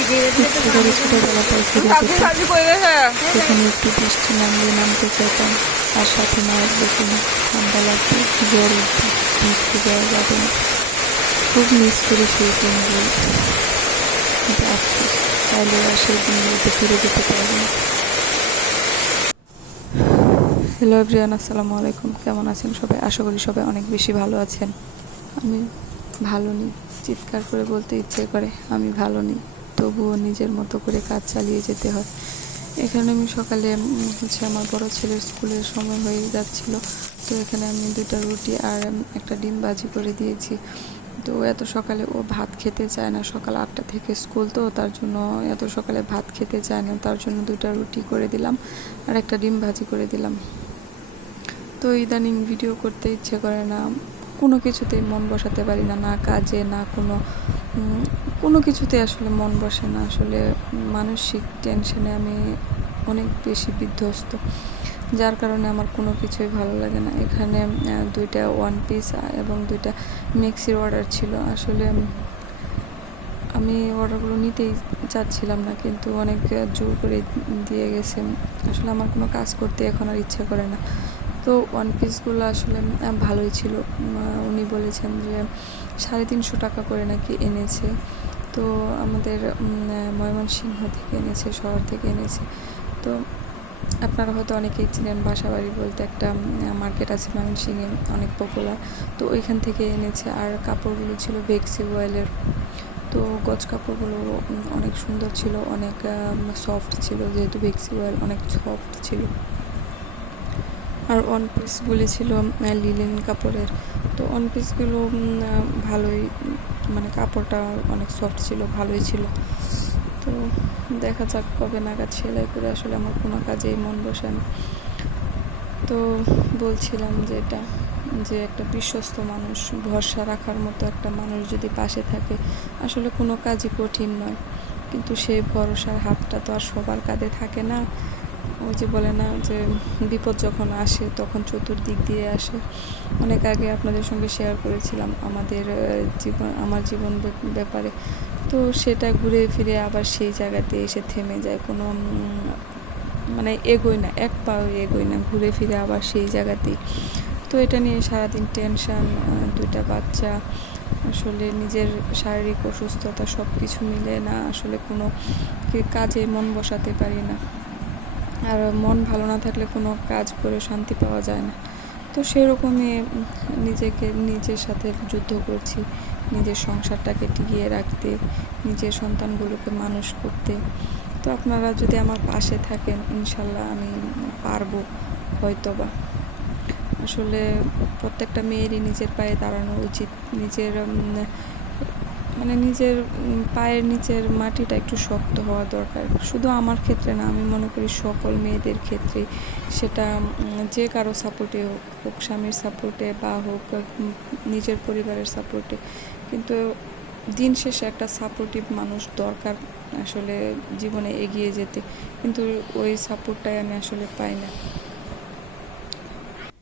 একেবারে ছোটোবেলাটায় ফিরে যেতাম, সেখানে একটু বৃষ্টি নামতে চাইতাম, আর সাথে না আসবে কিনা, ঠান্ডা লাগবে, জ্বর উঠবে, মিষ্টি দেওয়া যাবে না। খুব মিস করি সেই দিনগুলো, কিন্তু আফসোস চাইলেও আর সেই দিনগুলোতে ফিরে যেতে পারবো না। হ্যালো এভরিওয়ান, আসসালামু আলাইকুম। কেমন আছেন সবাই? আশা করি সবাই অনেক বেশি ভালো আছেন। আমি ভালো নেই, চিৎকার করে বলতে ইচ্ছে করে আমি ভালো নেই, তবুও নিজের মতো করে কাজ চালিয়ে যেতে হয়। এখানে আমি সকালে আমার বড় ছেলের স্কুলের সময় হয়ে যাচ্ছিল, তো এখানে আমি 2টা রুটি আর একটা ডিম ভাজি করে দিয়েছি। তো এত সকালে ও ভাত খেতে চায় না, সকাল 8টা থেকে স্কুল, তো তার জন্য এত সকালে ভাত খেতে চায় না, তার জন্য 2টা রুটি করে দিলাম আর একটা ডিম ভাজি করে দিলাম। তো ইদানিং ভিডিও করতে ইচ্ছে করে না, কোনো কিছুতেই মন বসাতে পারি না, না কাজে না কোনো কিছুতে আসলে মন বসে না। আসলে মানসিক টেনশনে আমি অনেক বেশি বিধ্বস্ত, যার কারণে আমার কোনো কিছুই ভালো লাগে না। এখানে 2টা ওয়ান পিস এবং 2টা মেক্সির অর্ডার ছিল। আসলে আমি অর্ডারগুলো নিতেই চাচ্ছিলাম না, কিন্তু অনেক জোর করে দিয়ে গেছে। আসলে আমার কোনো কাজ করতে এখন আর ইচ্ছা করে না। তো ওয়ান পিসগুলো আসলে ভালোই ছিল। উনি বলেছেন যে 350 টাকা করে নাকি এনেছে। তো আমাদের ময়মনসিংহ থেকে এনেছে, শহর থেকে এনেছে। তো আপনারা হয়তো অনেকেই চিনেন, বাসাবাড়ি বলতে একটা মার্কেট আছে ময়মনসিংহে, অনেক পপুলার। তো ওইখান থেকে এনেছে। আর কাপড়গুলো ছিল ভেক্সি ওয়েলের। তো গজ কাপড়গুলো অনেক সুন্দর ছিল, অনেক সফট ছিল, যেহেতু ভেক্সি ওয়েল অনেক সফট ছিল। আর ওয়ান পিসগুলি ছিল লিলেন কাপড়ের। তো ওয়ান পিসগুলো ভালোই, মানে কাপড়টা অনেক সফট ছিল, ভালোই ছিল। তো দেখা যাক কবে নাগাদ সেলাই করে, আসলে আমার কোনো কাজেই মন বসে না। তো বলছিলাম যে একটা বিশ্বস্ত মানুষ, ভরসা রাখার মতো একটা মানুষ যদি পাশে থাকে, আসলে কোনো কাজই কঠিন নয়। কিন্তু সেই ভরসার হাতটা তো আর সবার কাঁধে থাকে না। ওই যে বলে না যে বিপদ যখন আসে তখন চতুর্দিক দিয়ে আসে। অনেক আগে আপনাদের সঙ্গে শেয়ার করেছিলাম আমার জীবন ব্যাপারে। তো সেটা ঘুরে ফিরে আবার সেই জায়গাতে এসে থেমে যায়, কোনো মানে এগোয় না, এক পাও এগোয় না, ঘুরে ফিরে আবার সেই জায়গাতেই। তো এটা নিয়ে সারাদিন টেনশন, 2টা বাচ্চা, আসলে নিজের শারীরিক অসুস্থতা, সব কিছু মিলে না আসলে কোনো কাজে মন বসাতে পারি না। আর মন ভালো না থাকলে কোনো কাজ করে শান্তি পাওয়া যায় না। তো সেরকমই নিজের সাথে যুদ্ধ করছি, নিজের সংসারটাকে টিকিয়ে রাখতে, নিজের সন্তানগুলোকে মানুষ করতে। তো আপনারা যদি আমার পাশে থাকেন, ইনশাল্লাহ আমি পারবো হয়তোবা। আসলে প্রত্যেকটা মেয়েরই নিজের পায়ে দাঁড়ানো উচিত। নিজের পায়ের নিচের মাটিটা একটু শক্ত হওয়া দরকার। শুধু আমার ক্ষেত্রে না, আমি মনে করি সকল মেয়েদের ক্ষেত্রে। সেটা যে কারো সাপোর্টে হোক, স্বামীর সাপোর্টে বা হোক নিজের পরিবারের সাপোর্টে, কিন্তু দিন শেষে একটা সাপোর্টিভ মানুষ দরকার আসলে জীবনে এগিয়ে যেতে। কিন্তু ওই সাপোর্টটাই আমি আসলে পাই না।